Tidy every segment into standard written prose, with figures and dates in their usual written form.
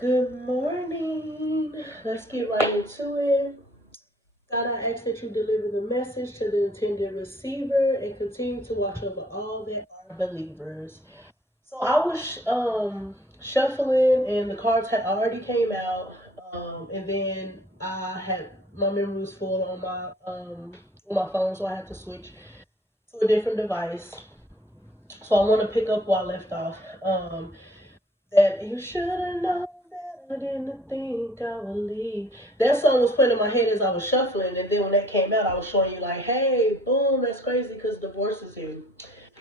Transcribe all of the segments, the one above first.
Good morning. Let's get right into it. God, I ask that you deliver the message to the intended receiver and continue to watch over all that are believers. So I was shuffling and the cards had already came out, and then I had my memory was full on my phone, so I had to switch to a different device. So I want to pick up where I left off. Um, that you should have known better than to think I would leave. That song was playing in my head as I was shuffling, and then when that came out, I was showing you like, hey, boom, that's crazy because divorce is here.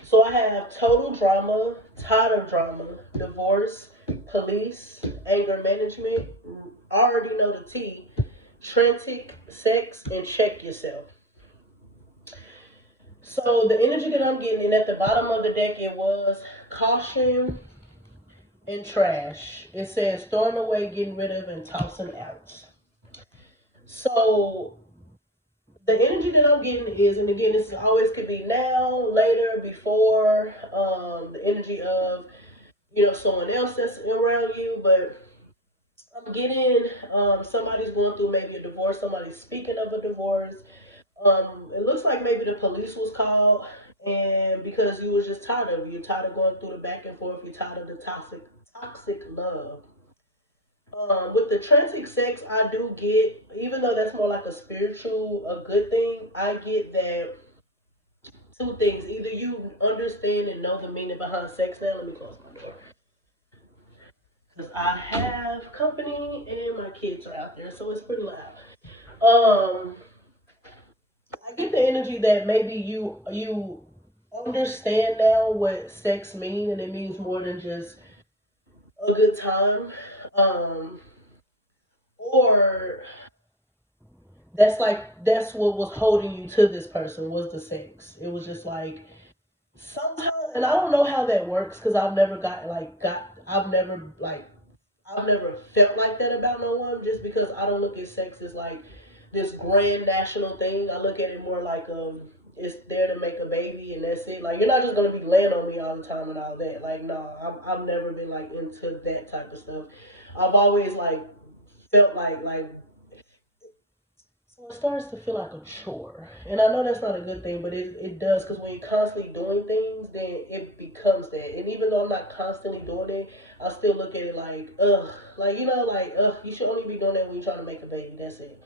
So I have total drama, tired of drama, divorce, police, anger management, already know the T, trantic, sex, and check yourself. So the energy that I'm getting, and at the bottom of the deck, it was caution, and trash. It says throwing away, getting rid of, and tossing out. So the energy that I'm getting is, and again, this always could be now, later, before, the energy of someone else that's around you, but I'm getting somebody's going through maybe a divorce. Somebody's speaking of a divorce. It looks like maybe the police was called, and because you was just tired of it. You're tired of going through the back and forth. You're tired of the toxic love. With the transic sex, I do get, even though that's more like a spiritual, a good thing, I get that two things. Either you understand and know the meaning behind sex now. Let me close my door. Because I have company and my kids are out there, so it's pretty loud. Um, I get the energy that maybe you understand now what sex means, and it means more than just a good time. Um, or that's what was holding you to this person was the sex. It was just like sometimes, and I don't know how that works because I've never felt like that about no one. Just because I don't look at sex as like this grand national thing. I look at it more like it's there to make a baby and that's it. Like you're not just gonna be laying on me all the time and all that. Like no, I've never been like into that type of stuff. I've always like felt like so it starts to feel like a chore. And I know that's not a good thing, but it does because when you're constantly doing things, then it becomes that. And even though I'm not constantly doing it, I still look at it like, ugh. Ugh, you should only be doing that when you're trying to make a baby. That's it.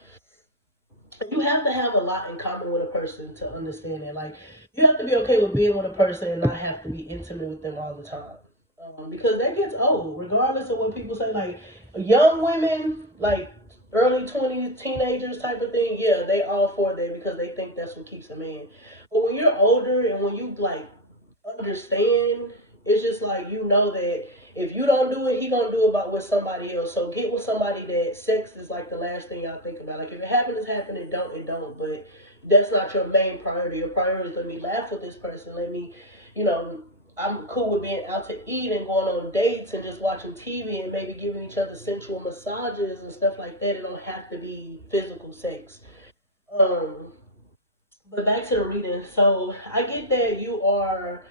You have to have a lot in common with a person to understand that. Like, you have to be okay with being with a person and not have to be intimate with them all the time. Because that gets old, regardless of what people say. Like, young women, like early 20s, teenagers type of thing, yeah, they all for that because they think that's what keeps a man. But when you're older and when you, like, understand, it's just like you know that if you don't do it, he gonna do it with somebody else. So get with somebody that sex is like the last thing y'all think about. Like if it happens, it's happening. It don't. But that's not your main priority. Your priority is let me laugh with this person. Let me, you know, I'm cool with being out to eat and going on dates and just watching TV and maybe giving each other sensual massages and stuff like that. It don't have to be physical sex. Um, but back to the reading. So I get that you're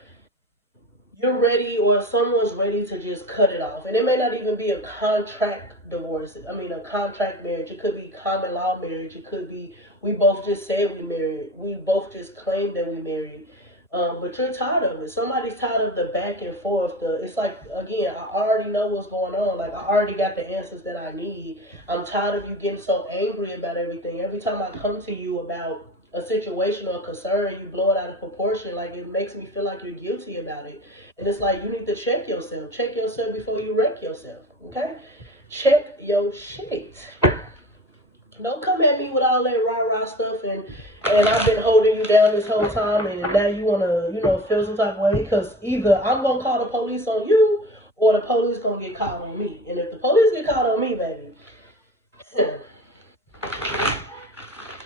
ready or someone's ready to just cut it off. And it may not even be a contract divorce. I mean, a contract marriage. It could be common law marriage. It could be we both just said we married. We both just claimed that we married. But you're tired of it. Somebody's tired of the back and forth. It's like, again, I already know what's going on. Like, I already got the answers that I need. I'm tired of you getting so angry about everything. Every time I come to you about a situation or a concern, you blow it out of proportion. Like, it makes me feel like you're guilty about it. And it's like, you need to check yourself. Check yourself before you wreck yourself. Okay? Check your shit. Don't come at me with all that rah-rah stuff and I've been holding you down this whole time and now you want to, feel some type of way because either I'm going to call the police on you or the police going to get called on me. And if the police get called on me, baby,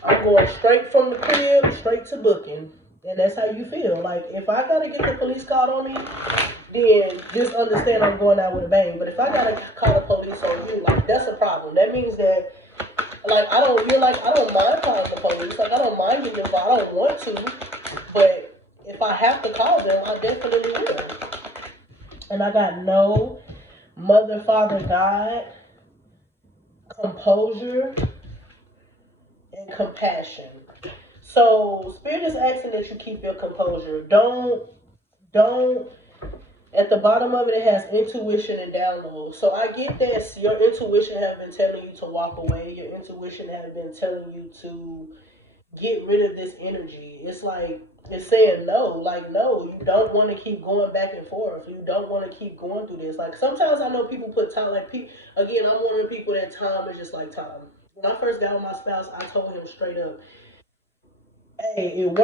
I'm going straight from the crib, straight to booking. And that's how you feel. Like, if I got to get the police called on me, then just understand I'm going out with a bang. But if I got to call the police on you, like, that's a problem. That means that like I don't mind calling the police. Like I don't mind getting involved. I don't want to, but if I have to call them, I definitely will. And I got no mother, father, God composure, and compassion. So Spirit is asking that you keep your composure. Don't at the bottom of it, it has intuition and download. So I get that your intuition has been telling you to walk away. Your intuition has been telling you to get rid of this energy. It's like it's saying no. Like no, you don't want to keep going back and forth. You don't want to keep going through this. Like sometimes I know people put time. Like again, I'm one of the people that time is just like time. When I first got with my spouse, I told him straight up, hey, it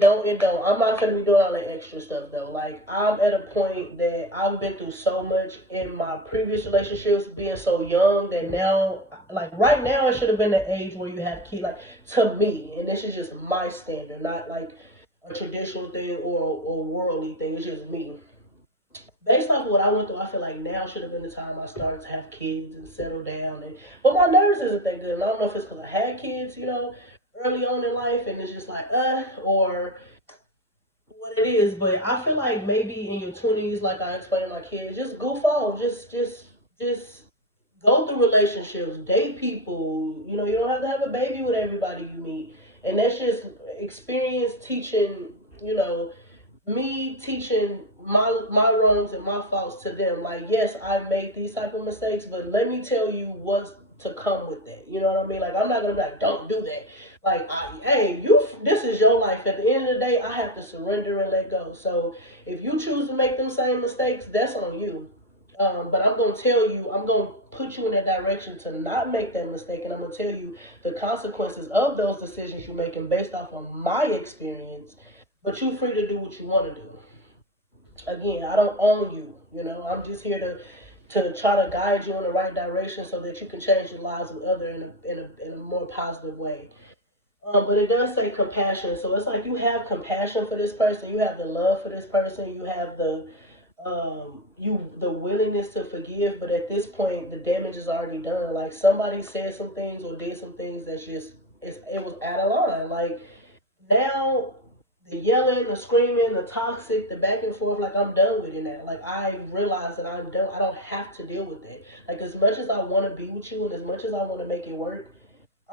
don't. I'm not gonna be doing all that extra stuff though. Like I'm at a point that I've been through so much in my previous relationships, being so young that now, like right now, it should have been the age where you have kids. Like to me, and this is just my standard, not like a traditional thing or worldly thing. It's just me. Based off of what I went through, I feel like now should have been the time I started to have kids and settle down. And but my nerves isn't that good. And I don't know if it's because I had kids, early on in life, and it's just like or what it is. But I feel like maybe in your 20s, like I explained to my kids, just goof off, just go through relationships, date people. You don't have to have a baby with everybody you meet, and that's just experience teaching. You know, me teaching my wrongs and my faults to them. Like, yes, I've made these type of mistakes, but let me tell you what's to come with that. You know what I mean? Like, I'm not gonna be like, don't do that. Like, hey, this is your life. At the end of the day, I have to surrender and let go. So, if you choose to make them same mistakes, that's on you. But I'm gonna tell you, I'm gonna put you in a direction to not make that mistake, and I'm gonna tell you the consequences of those decisions you're making based off of my experience. But you're free to do what you want to do. Again, I don't own you. I'm just here to try to guide you in the right direction so that you can change your lives with other in a more positive way. But it does say compassion, so it's like you have compassion for this person, you have the love for this person, you have the willingness to forgive. But at this point, the damage is already done. Like somebody said some things or did some things that's just it was out of line. Like now the yelling, the screaming, the toxic, the back and forth, like I'm done with it now. Like I realize that I'm done. I don't have to deal with it. Like as much as I want to be with you and as much as I want to make it work,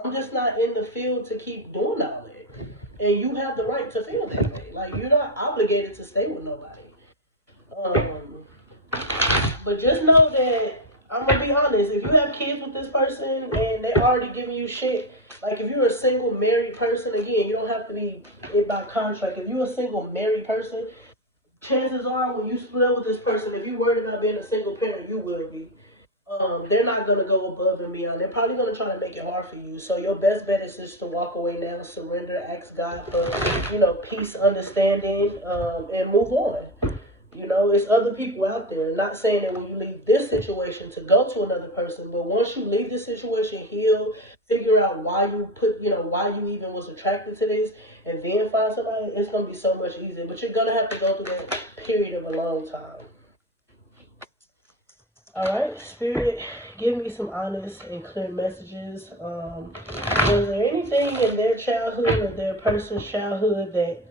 I'm just not in the field to keep doing all that. And you have the right to feel that way. Like you're not obligated to stay with nobody. Um, but just know that I'm gonna be honest. If you have kids with this person and they already giving you shit, like if you're a single married person, again, you don't have to be it by contract. If you're a single married person, chances are when you split up with this person, if you're worried about being a single parent, you will be. They're not gonna go above and beyond. They're probably gonna try to make it hard for you. So your best bet is just to walk away now, surrender, ask God for peace, understanding, and move on. It's other people out there. Not saying that when you leave this situation to go to another person, but once you leave this situation, heal, figure out why you even was attracted to this, and then find somebody, it's gonna be so much easier. But you're gonna have to go through that period of a long time. All right, Spirit, give me some honest and clear messages. Was there anything in their childhood or their person's childhood that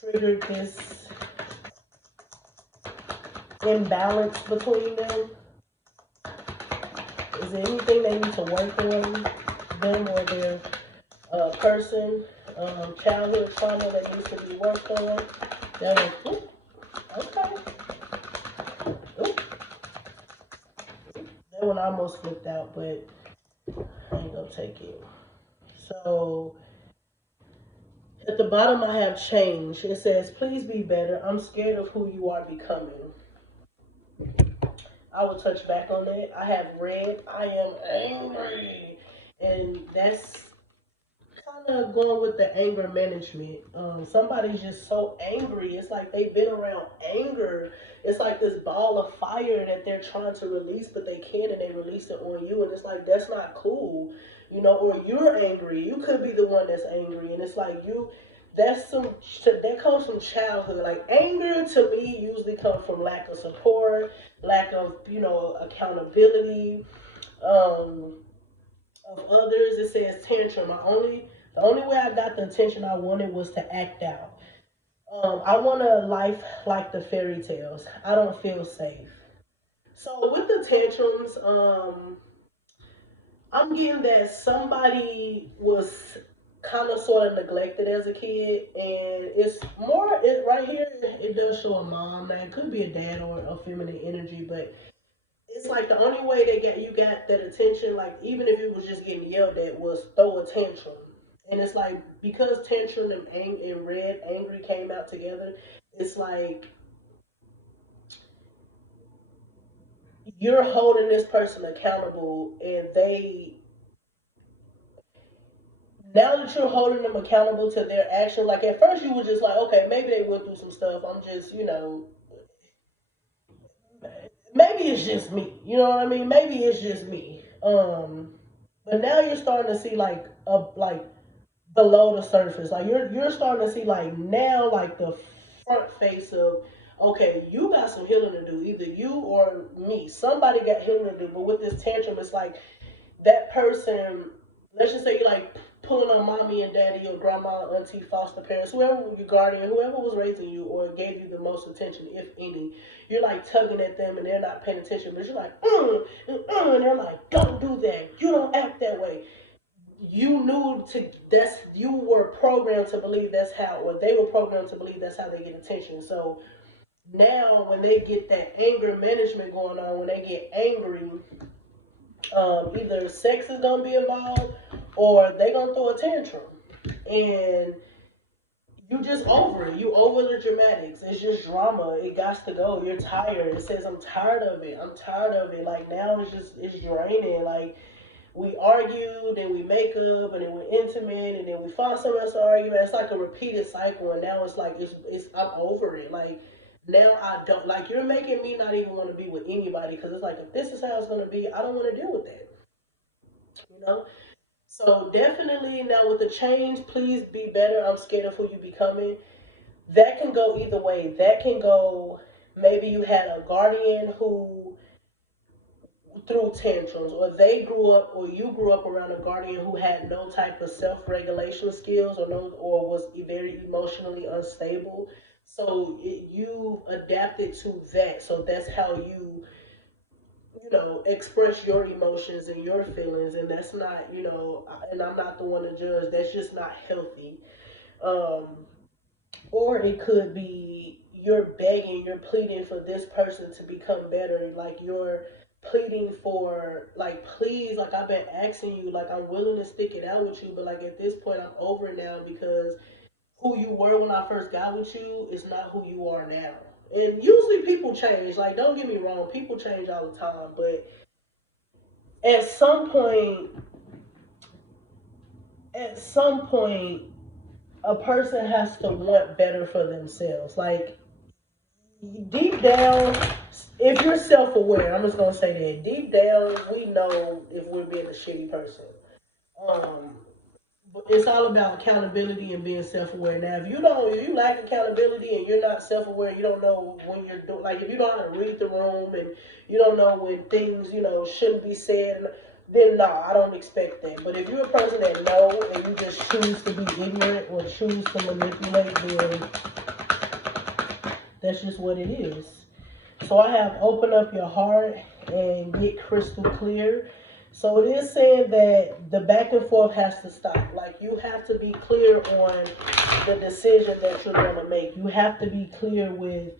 triggered this imbalance between them? Is there anything they need to work on, them or their childhood trauma that needs to be worked on? That was, okay. Oop, that one almost flipped out, but I ain't gonna take it. So at the bottom, I have change. It says, please be better. I'm scared of who you are becoming. I will touch back on that. I have read, I am angry. And that's kind of going with the anger management. Somebody's just so angry. It's like they've been around anger. It's like this ball of fire that they're trying to release, but they can't, and they release it on you. And it's like, that's not cool. Or you're angry. You could be the one that's angry. And it's like, that comes from childhood. Like anger to me usually comes from lack of support, lack of accountability, um, of others. It says tantrum. The only way I got the attention I wanted was to act out. I want a life like the fairy tales. I don't feel safe. So with the tantrums, I'm getting that somebody was kind of sort of neglected as a kid, and it's more right here. It does show a mom. Now it could be a dad or a feminine energy, but it's like the only way they got you got that attention, like even if you was just getting yelled at, was throw a tantrum. And it's like because tantrum and red angry came out together, it's like you're holding this person accountable, and they now that you're holding them accountable to their action, like at first you were just like, okay, maybe they went through some stuff. I'm just, maybe it's just me. You know what I mean? Maybe it's just me. But now you're starting to see like below the surface. Like you're starting to see like now like the front face of okay, you got some healing to do. Either you or me. Somebody got healing to do. But with this tantrum, it's like that person, let's just say you like pulling on mommy and daddy or grandma, auntie, foster parents, whoever your guardian, whoever was raising you or gave you the most attention, if any, you're like tugging at them and they're not paying attention, but you're like, and they're like, don't do that. You don't act that way. You knew to that's you were programmed to believe that's how, or they were programmed to believe that's how they get attention. So now when they get that anger management going on, when they get angry, either sex is gonna be involved or they gonna throw a tantrum, and you just over it. You over the dramatics. It's just drama. It got to go. You're tired. It says I'm tired of it. I'm tired of it. Like now it's draining. Like we argue, then we make up, and then we're intimate, and then we find something else to argue. It's like a repeated cycle, and now it's like it's I'm over it. Like now I don't like you're making me not even want to be with anybody because it's like if this is how it's gonna be, I don't want to deal with that. You know. So definitely now with the change, please be better. I'm scared of who you becoming. That can go either way. That can go maybe you had a guardian who threw tantrums, or they grew up, or you grew up around a guardian who had no type of self-regulation skills, or no, or was very emotionally unstable. So you adapted to that. So that's how express your emotions and your feelings, and that's not, and I'm not the one to judge. That's just not healthy. Um, or it could be you're begging, you're pleading for this person to become better. Like you're pleading for, like, please, like I've been asking you, like I'm willing to stick it out with you, but like at this point I'm over it now because who you were when I first got with you is not who you are now. And usually people change. Like don't get me wrong, people change all the time, but at some point, at some point, a person has to want better for themselves. Like deep down, if you're self-aware, I'm just gonna say that deep down, we know if we're being a shitty person. Um, but it's all about accountability and being self-aware. Now, if you lack accountability and you're not self-aware, you don't know when you're doing. Like, if you don't know how to read the room and you don't know when things, shouldn't be said, then no, I don't expect that. But if you're a person that know and you just choose to be ignorant or choose to manipulate, then that's just what it is. So I have open up your heart and get crystal clear. So it is saying that the back and forth has to stop. Like you have to be clear on the decision that you're going to make. You have to be clear with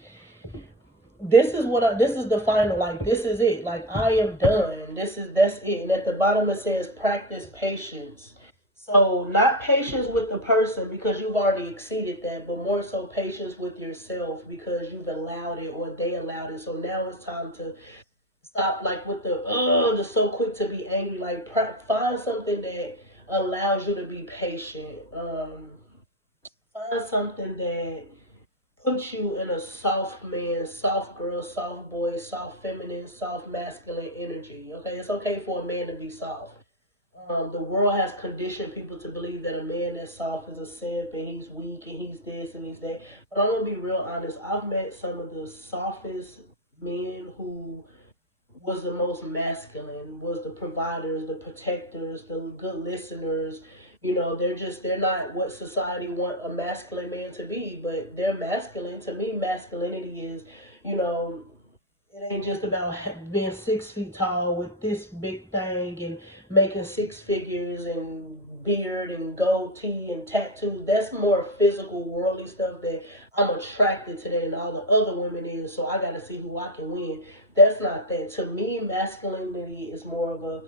this is the final, like this is it. Like I am done. That's it. And at the bottom it says practice patience. So not patience with the person because you've already exceeded that, but more so patience with yourself because you've allowed it or they allowed it. So now it's time to stop like with the so quick to be angry. Like find something that allows you to be patient. Find something that puts you in a soft man, soft girl, soft boy, soft feminine, soft masculine energy. Okay, it's okay for a man to be soft. The world has conditioned people to believe that a man that's soft is a simp and he's weak and he's this and he's that. But I'm gonna be real honest. I've met some of the softest men who was the most masculine, was the providers, the protectors, the good listeners. They're not what society want a masculine man to be, but they're masculine. To me, masculinity is, you know, It ain't just about being 6 feet tall with this big thing and making six figures and beard and gold tee and tattoos. That's more physical, worldly stuff that I'm attracted to that and all the other women is. So I got to see who I can win. That's not that. To me, masculinity is more of a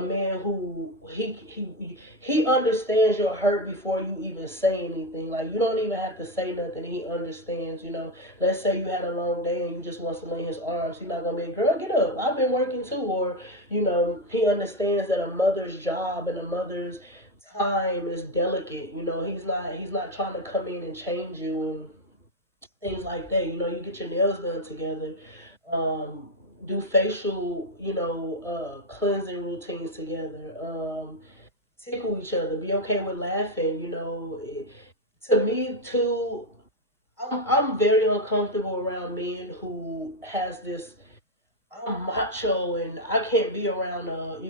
man who he understands your hurt before you even say anything. Like you don't even have to say nothing. He understands. You know, let's say you had a long day and you just want somebody in his arms. He's not gonna be, girl, get up. I've been working too. Or you know, he understands that a mother's job and a mother's time is delicate. You know, he's not trying to come in and change you and things like that. You know, you get your nails done together. Um, do facial, cleansing routines together. Tickle each other. Be okay with laughing. To me, too, I'm very uncomfortable around men who has this. I'm macho and I can't be around a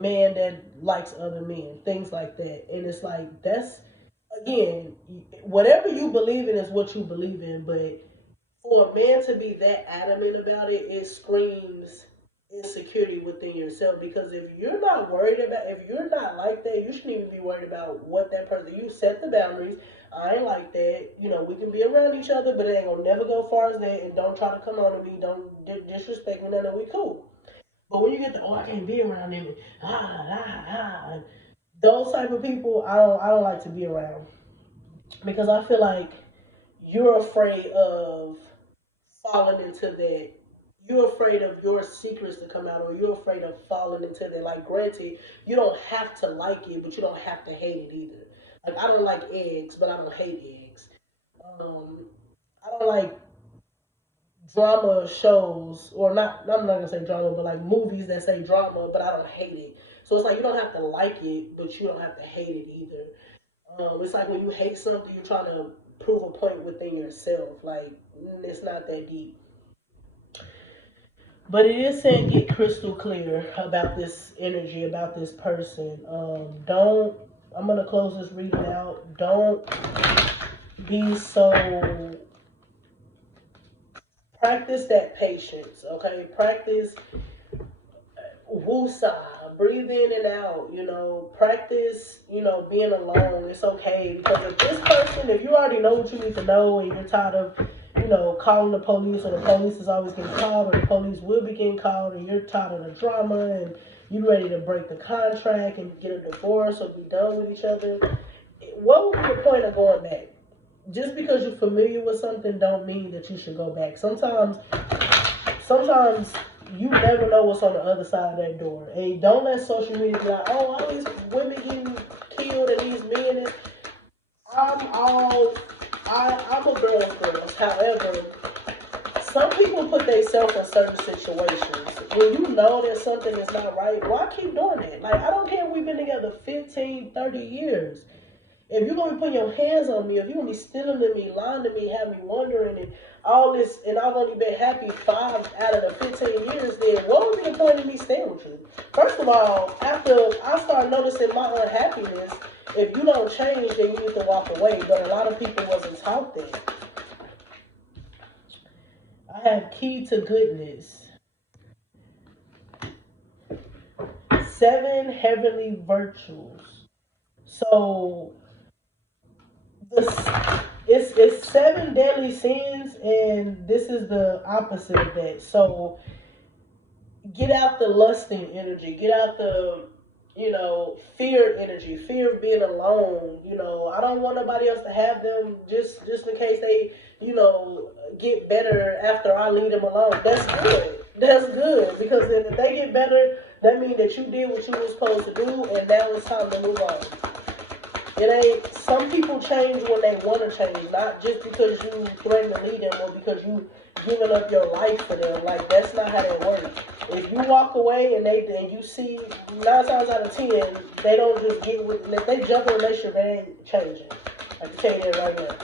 man that likes other men, things like that. And it's like that's again, whatever you believe in is what you believe in. But for a man to be that adamant about it, it screams insecurity within yourself. Because if you're not like that, you shouldn't even be worried about what that person. You set the boundaries. I ain't like that. You know, we can be around each other, but it ain't gonna never go far as that. And don't try to come on to me. Don't disrespect me. None of we cool. But when you get the I can't be around them. Those type of people, I don't like to be around because I feel like you're afraid of falling into that. You're afraid of your secrets to come out, or you're afraid of falling into that. Like, granted, you don't have to like it, but you don't have to hate it either. Like, I don't like eggs, but I don't hate eggs. Um, I don't like drama shows, or not. I'm not gonna say drama, but like movies that say drama, but I don't hate it. So it's like you don't have to like it, but you don't have to hate it either. It's like when you hate something, you're trying to prove a point within yourself. Like it's not that deep. But it is saying get crystal clear about this energy, about this person. Don't. I'm gonna close this reading out. Don't be so. Practice that patience. Okay. Practice woosah. Breathe in and out. Practice. Being alone. It's okay because if this person, if you already know what you need to know, and you're tired of calling the police, or the police is always getting called, or the police will be getting called, and you're tired of the drama, and you're ready to break the contract and get a divorce or be done with each other, what would be the point of going back? Just because you're familiar with something don't mean that you should go back. Sometimes you never know what's on the other side of that door. And don't let social media be like, oh, all these women getting killed and these men. I'm all, I'm a girl's girl. However, some people put themselves in certain situations. When you know that something is not right, why keep doing it? Like, I don't care if we've been together 15, 30 years. If you're going to be putting your hands on me, if you're going to be stealing to me, lying to me, have me wondering, and all this, and I've only been happy 5 out of the 15 years, then what would be the point of me staying with you? First of all, after I start noticing my unhappiness, if you don't change, then you need to walk away. But a lot of people wasn't taught that. I have key to goodness. 7 heavenly virtues. So it's 7 deadly sins, and this is the opposite of that. So get out the lusting energy, get out the fear energy, fear of being alone. I don't want nobody else to have them just in case they get better after I leave them alone. That's good because then if they get better, that means that you did what you were supposed to do, and now it's time to move on. It ain't. Some people change when they want to change, not just because you threaten to lead them or because you giving up your life for them. Like that's not how that works. If you walk away and you see 9 times out of 10 they don't just get with. If they jump in a relationship, they ain't changing. I can tell you that right now.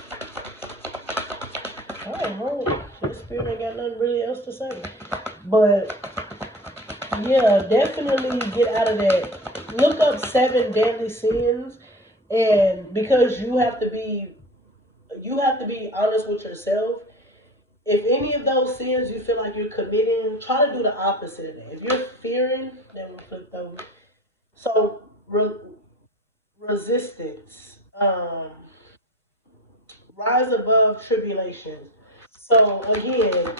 All right, well, this spirit ain't got nothing really else to say. But yeah, definitely get out of that. Look up 7 deadly sins. And because you have to be honest with yourself, If any of those sins you feel like you're committing, try to do the opposite of that. If you're fearing, then we'll flip those. So resistance, rise above tribulations. So again,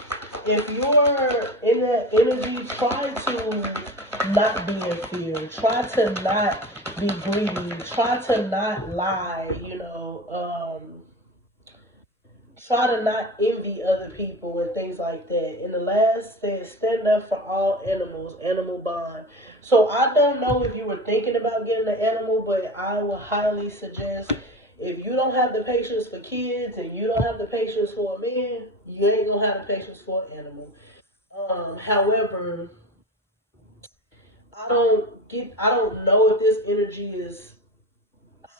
if you're in that energy, try to not be in fear. Try to not be greedy. Try to not lie. Try to not envy other people and things like that. And the last says, stand up for all animals, animal bond. So I don't know if you were thinking about getting an animal, but I would highly suggest if you don't have the patience for kids and you don't have the patience for a man, you ain't gonna have the patience for an animal. However, I don't know if this energy is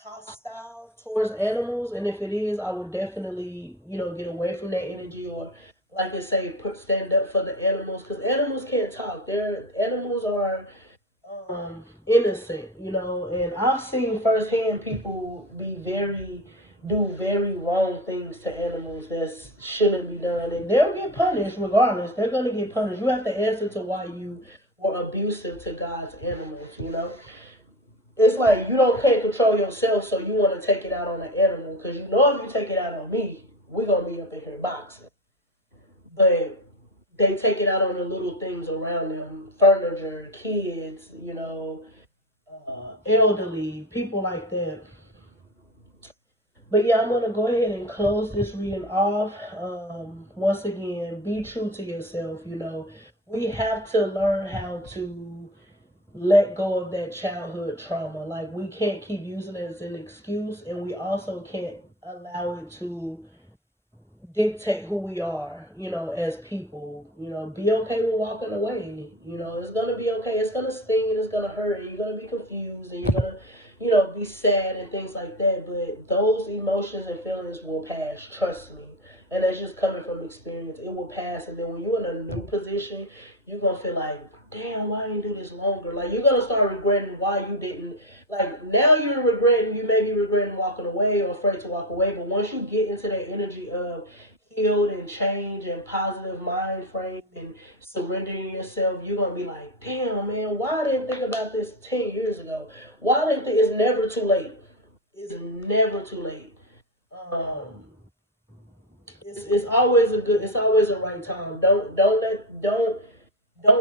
hostile towards animals, and if it is, I would definitely, get away from that energy, or like I say, stand up for the animals, because animals can't talk. Their animals are innocent, and I've seen firsthand people do very wrong things to animals that shouldn't be done, and they'll get punished regardless. They're gonna get punished. You have to answer to why you were abusive to God's animals. It's like you don't can't control yourself, so you want to take it out on the animal. Because if you take it out on me, we're gonna be up in here boxing. But they take it out on the little things around them, furniture, kids, elderly, people like that. But yeah, I'm gonna go ahead and close this reading off. Once again, be true to yourself. We have to learn how to let go of that childhood trauma. Like we can't keep using it as an excuse, and we also can't allow it to dictate who we are, as people. Be okay with walking away. It's gonna be okay. It's gonna sting and it's gonna hurt, and you're gonna be confused and you're gonna, be sad and things like that. But those emotions and feelings will pass. Trust me. And that's just coming from experience. It will pass, and then when you're in a new position, you're gonna feel like, damn, why didn't do this longer? Like you're gonna start regretting why you didn't. Like now you're regretting. You may be regretting walking away or afraid to walk away. But once you get into that energy of healed and change and positive mind frame and surrendering yourself, you're gonna be like, damn man, why I didn't think about this 10 years ago? Why didn't think it's never too late? It's never too late. Um, it's always it's always a right time. Don't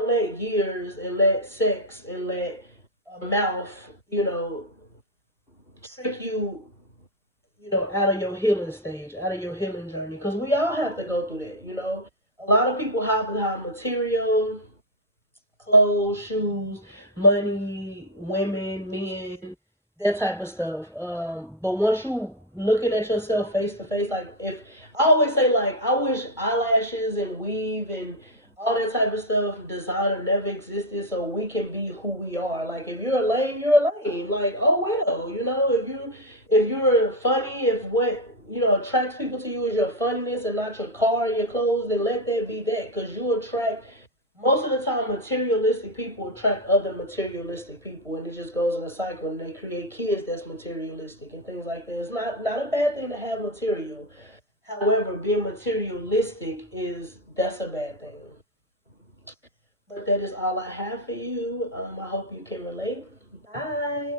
let years and let sex and let a mouth, trick you, out of your healing stage, out of your healing journey. Because we all have to go through that. A lot of people hop behind material, clothes, shoes, money, women, men, that type of stuff. But once you looking at yourself face to face, like if I always say, like I wish eyelashes and weave and all that type of stuff, designer never existed, so we can be who we are. Like if you're a lame, you're a lame. Like oh well, if you're funny, if what attracts people to you is your funniness and not your car and your clothes, then let that be that, because you attract most of the time materialistic people attract other materialistic people, and it just goes in a cycle, and they create kids that's materialistic and things like that. It's not a bad thing to have material. However, being materialistic is that's a bad thing. But that is all I have for you. I hope you can relate. Bye.